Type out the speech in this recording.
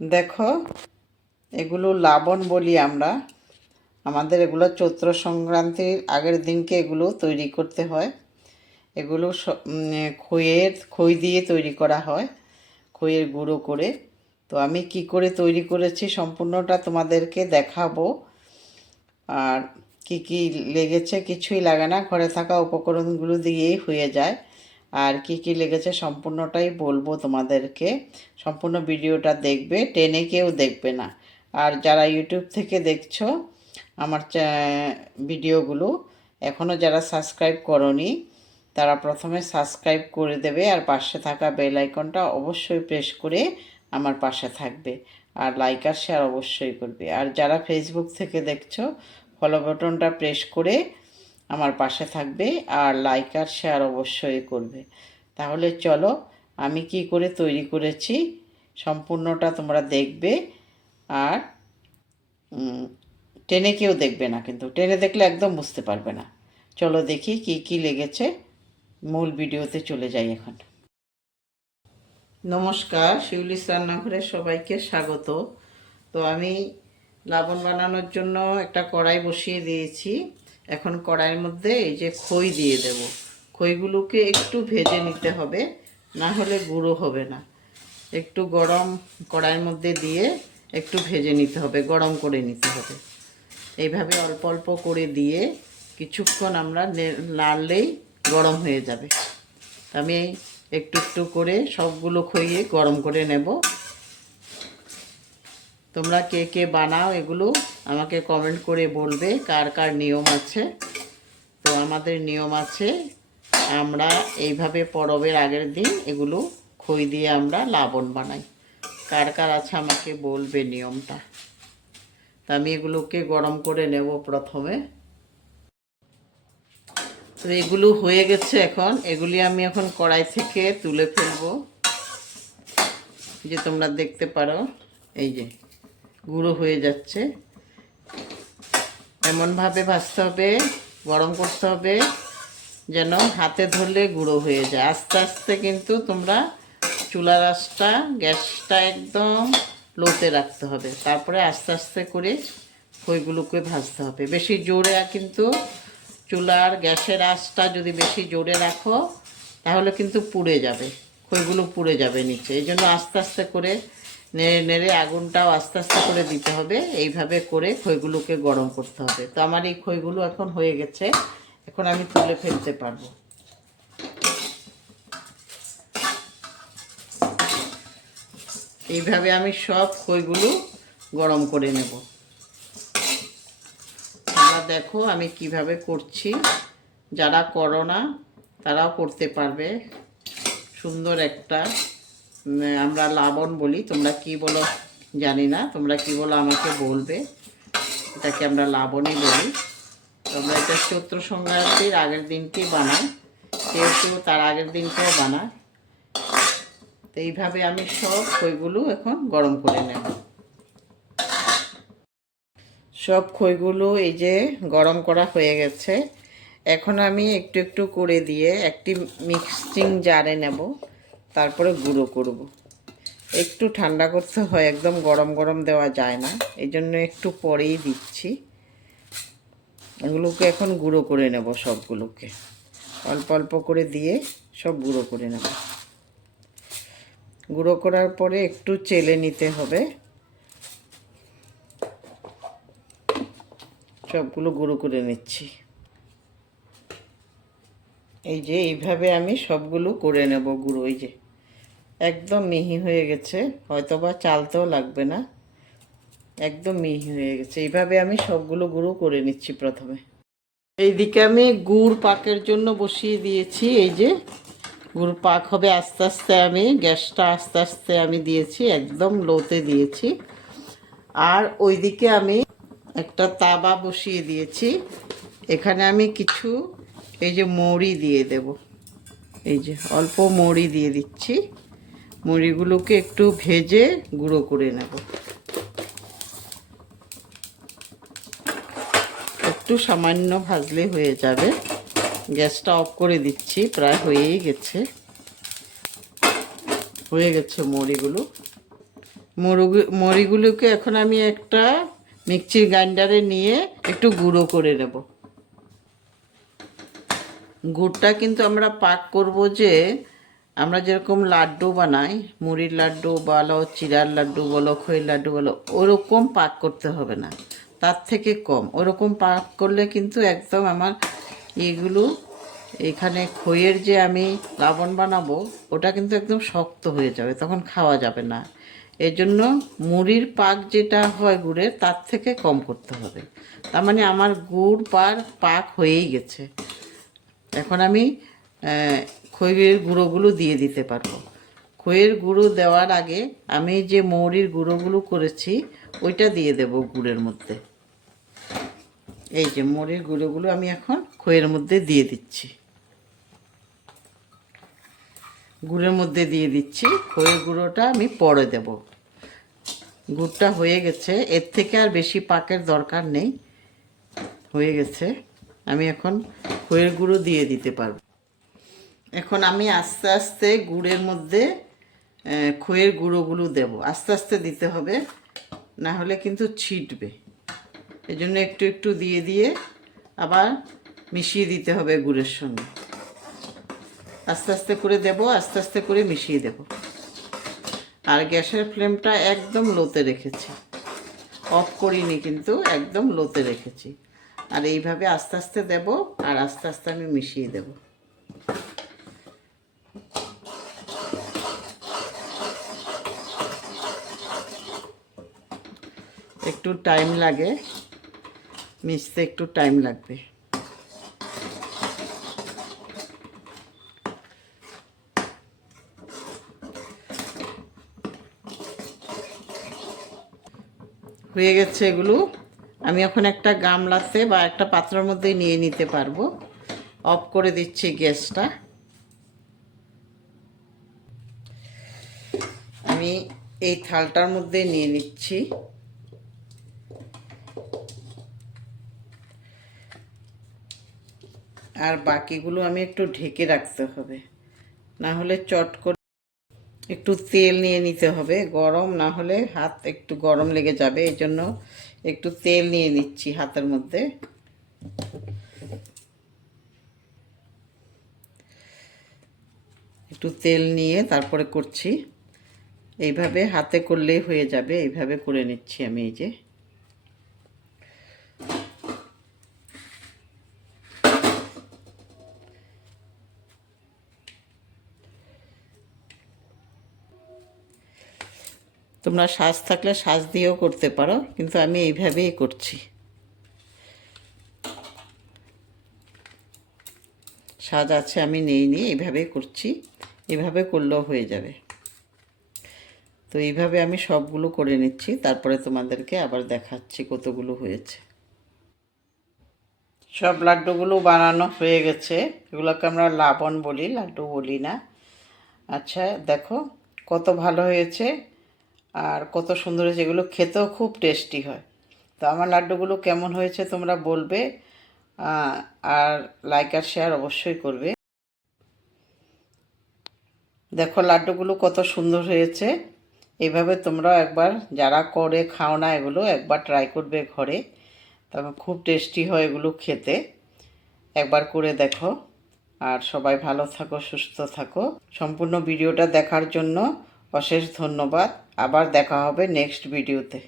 দেখো, এগুলো লাবণ বলি আমরা। আমাদের এগুলো চৈত্র সংক্রান্তির আগের দিনকে এগুলো তৈরি করতে হয়। এগুলো খই দিয়ে তৈরি করা হয়, খইয়ের গুঁড়ো করে। তো আমি কি করে তৈরি করেছি সম্পূর্ণটা তোমাদেরকে দেখাবো। আর কি কি লেগেছে, কিছুই লাগে না, ঘরে থাকা উপকরণগুলো দিয়েই হয়ে যায়। আর কি কি লেগেছে সম্পূর্ণটাই বলবো তোমাদেরকে। সম্পূর্ণ ভিডিওটা দেখবে, টেনে কেউ দেখবে না। আর যারা ইউটিউব থেকে দেখছো আমার ভিডিওগুলো, এখনও যারা সাবস্ক্রাইব করোনি তারা প্রথমে সাবস্ক্রাইব করে দেবে, আর পাশে থাকা বেল আইকনটা অবশ্যই প্রেস করে আমার পাশে থাকবে। আর লাইক আর শেয়ার অবশ্যই করবে। আর যারা ফেসবুক থেকে দেখছো, ফলো বাটনটা প্রেস করে আমার পাশে থাকবে, আর লাইক আর শেয়ার অবশ্যই করবে। তাহলে চলো, আমি কি করে তৈরি করেছি সম্পূর্ণটা তোমরা দেখবে। আর টেনে কেউ দেখবে না, কিন্তু টেনে দেখলে একদম বুঝতে পারবে না। চলো দেখি কি কি লেগেছে। মূল ভিডিওতে চলে যাই এখন। নমস্কার, শিউলিস রান্নাঘরে সবাইকে স্বাগত। তো আমি লাবণ বানানোর জন্য একটা কড়াই বসিয়ে দিয়েছি। এখন কড়াইয়ের মধ্যে এই যে খই দিয়ে দেব। খইগুলোকে একটু ভেজে নিতে হবে, না হলে গুঁড়ো হবে না। একটু গরম কড়াইয়ের মধ্যে দিয়ে একটু ভেজে নিতে হবে, গরম করে নিতে হবে। এইভাবে অল্প অল্প করে দিয়ে কিছুক্ষণ আমরা নাড়লেই গরম হয়ে যাবে। আমি একটু একটু করে সবগুলো খইয়ে গরম করে নেব। তোমরা কে কে বানাও এগুলো আমাকে কমেন্ট করে বলবে, কার কার নিয়ম আছে। তো আমাদের নিয়ম আছে, আমরা এইভাবে পরবের আগের দিন এগুলো খই দিয়ে আমরা লাবণ বানাই। কার কার আছে আমাকে বলবে নিয়মটা। তা আমি এগুলোকে গরম করে নেব প্রথমে। তো এগুলো হয়ে গেছে, এখন এগুলি আমি এখন কড়াই থেকে তুলে ফেলবো। যে তোমরা দেখতে পারো, এই যে গুঁড়ো হয়ে যাচ্ছে। এমনভাবে ভাজতে হবে, গরম করতে হবে যেন হাতে ধরলে গুঁড়ো হয়ে যায়। আস্তে আস্তে কিন্তু তোমরা চুলার আঁচটা, গ্যাসটা একদম লোতে রাখতে হবে। তারপরে আস্তে আস্তে করে খইগুলোকে ভাজতে হবে। বেশি জোরে কিন্তু চুলার গ্যাসের আঁচটা যদি বেশি জোরে রাখো তাহলে কিন্তু পুড়ে যাবে, খইগুলো পুড়ে যাবে নিচে। এই জন্য আস্তে আস্তে করে নেড়ে নেড়ে আগুনটাও আস্তে আস্তে করে দিতে হবে। এইভাবে করে খইগুলোকে গরম করতে হবে। তো আমার এই খইগুলো এখন হয়ে গেছে, এখন আমি তুলে ফেলতে পারবো। এইভাবে আমি সব খইগুলো গরম করে নেব। তোমরা দেখো আমি কিভাবে করছি, যারা করো না তারাও করতে পারবে। সুন্দর একটা, আমরা লাবণ বলি, তোমরা কি বলো জানি না, তোমরা কি বলো আমাকে বলবে। এটাকে আমরা লাবণই বলি। তোমরা এটা চৈত্র সংক্রান্তির আগের দিনকেই বানাই, কেউ কেউ তার আগের দিনকেও বানায়। তো এইভাবে আমি সব খইগুলো এখন গরম করে নেব। সব খইগুলো এই যে গরম করা হয়ে গেছে। এখন আমি একটু একটু করে দিয়ে একটি মিক্সিং জারে নেব, তারপরে গুঁড়ো করব। একটু ঠান্ডা করতে হয়, একদম গরম গরম দেওয়া যায় না, এই জন্য একটু পরেই দিচ্ছি। এগুলোকে এখন গুঁড়ো করে নেব, সবগুলোকে অল্প অল্প করে দিয়ে সব গুঁড়ো করে নেব। গুঁড়ো করার পরে একটু চেলে নিতে হবে। সবগুলো গুঁড়ো করে নিচ্ছি। এই যে এইভাবে আমি সবগুলো করে নেব গুঁড়ো। এই যে একদম মিহি হয়ে গেছে, হয়তোবা চালতেও লাগবে না, একদম মিহি হয়ে গেছে। এইভাবে আমি সবগুলো গুঁড়ো করে নিচ্ছি প্রথমে। এইদিকে আমি গুড় পাকের জন্য বসিয়ে দিয়েছি। এই যে গুড় পাক হবে আস্তে আস্তে, আমি গ্যাসটা আস্তে আস্তে আমি দিয়েছি, একদম লোতে দিয়েছি। আর ওইদিকে আমি একটা তাওয়া বসিয়ে দিয়েছি। এখানে আমি কিছু এই যে মৌরি দিয়ে দেব। এই যে অল্প মৌরি দিয়ে দিচ্ছি। মৌরিগুলোকে একটু ভেজে গুঁড়ো করে নেব। একটু সামান্য ভাজলে হয়ে যাবে। গ্যাসটা অফ করে দিচ্ছি, প্রায় হয়েই গেছে, হয়ে গেছে মৌরিগুলো। মুড়িগুলোকে এখন আমি একটা মিক্সির গ্রাইন্ডারে নিয়ে একটু গুঁড়ো করে নেব। গুড়টা কিন্তু আমরা পাক করব যে আমরা যেরকম লাড্ডু বানাই, মুড়ির লাড্ডু বলো, চিড়ার লাড্ডু বলো, খইয়ের লাড্ডু বলো, ওরকম পাক করতে হবে না, তার থেকে কম। ওরকম পাক করলে কিন্তু একদম আমার এগুলো এখানে খইয়ের যে আমি লাবণ বানাবো ওটা কিন্তু একদম শক্ত হয়ে যাবে, তখন খাওয়া যাবে না। এই জন্য মুড়ির পাক যেটা হয় গুড়ের, তার থেকে কম করতে হবে। তার মানে আমার গুড় পাক হয়েই গেছে। এখন আমি খইয়ের গুঁড়োগুলো দিয়ে দিতে পারবো। খইয়ের গুঁড়ো দেওয়ার আগে আমি যে মৌরির গুঁড়োগুলো করেছি ওইটা দিয়ে দেব গুড়ের মধ্যে। এই যে মৌরির গুঁড়োগুলো আমি এখন খইয়ের মধ্যে দিয়ে দিচ্ছি, গুড়ের মধ্যে দিয়ে দিচ্ছি। খইয়ের গুঁড়োটা আমি পরে দেব। গুড়টা হয়ে গেছে, এর থেকে আর বেশি পাকের দরকার নেই, হয়ে গেছে। আমি এখন খইয়ের গুঁড়ো দিয়ে দিতে পারবো। এখন আমি আস্তে আস্তে গুড়ের মধ্যে খইয়ের গুঁড়োগুলো দেব। আস্তে আস্তে দিতে হবে, না হলে কিন্তু ছিটবে। এই জন্য একটু একটু দিয়ে দিয়ে আবার মিশিয়ে দিতে হবে গুড়ের সঙ্গে। আস্তে আস্তে করে দেব, আস্তে আস্তে করে মিশিয়ে দেব। আর গ্যাসের ফ্লেমটা একদম লোতে রেখেছি, অফ করিনি, কিন্তু একদম লোতে রেখেছি। আর এইভাবে আস্তে আস্তে দেব, আর আস্তে আস্তে আমি মিশিয়ে দেব। একটু টাইম লাগে মিশতে, একটু টাইম লাগবে। হয়ে গেছে এগুলো। আমি এখন একটা গামলাতে বা একটা পাত্রের মধ্যে নিয়ে নিতে পারবো। অফ করে দিচ্ছি গ্যাসটা। আমি এই থালটার মধ্যে নিয়ে নিচ্ছি। আর বাকিগুলো আমি একটু ঢেকে রাখতে হবে, না হলে চট করে। একটু তেল নিয়ে নিতে হবে, গরম না হলে হাত একটু গরম লেগে যাবে। এই জন্য একটু তেল নিয়ে নিচ্ছি হাতের মধ্যে। একটু তেল নিয়ে তারপরে করছি। এইভাবে হাতে করলেই হয়ে যাবে, এইভাবে করে নিচ্ছি আমি। এই যে তোমরা সাজ থাকলে সাজ দিয়েও করতে পারো, কিন্তু আমি এইভাবেই করছি। সাজ আছে আমি নেইনি, এইভাবেই করছি। এইভাবে করলেও হয়ে যাবে। তো এইভাবে আমি সবগুলো করে নিচ্ছি, তারপরে তোমাদেরকে আবার দেখাচ্ছি কতগুলো হয়েছে। সব লাড্ডুগুলো বানানো হয়ে গেছে। এগুলোকে আমরা লাবণ বলি, লাড্ডু বলি না। আচ্ছা দেখো কত ভালো হয়েছে আর কত সুন্দর হয়েছে। এগুলো খেতেও খুব টেস্টি হয়। তো আমার লাড্ডুগুলো কেমন হয়েছে তোমরা বলবে, আর লাইক আর শেয়ার অবশ্যই করবে। দেখো লাড্ডুগুলো কত সুন্দর হয়েছে। এইভাবে তোমরা একবার, যারা করে খাও না এগুলো, একবার ট্রাই করবে ঘরে। তবে খুব টেস্টি হয় এগুলো খেতে। একবার করে দেখো। আর সবাই ভালো থাকো, সুস্থ থাকো। সম্পূর্ণ ভিডিওটা দেখার জন্য অশেষ ধন্যবাদ। আবার দেখা হবে নেক্সট ভিডিওতে।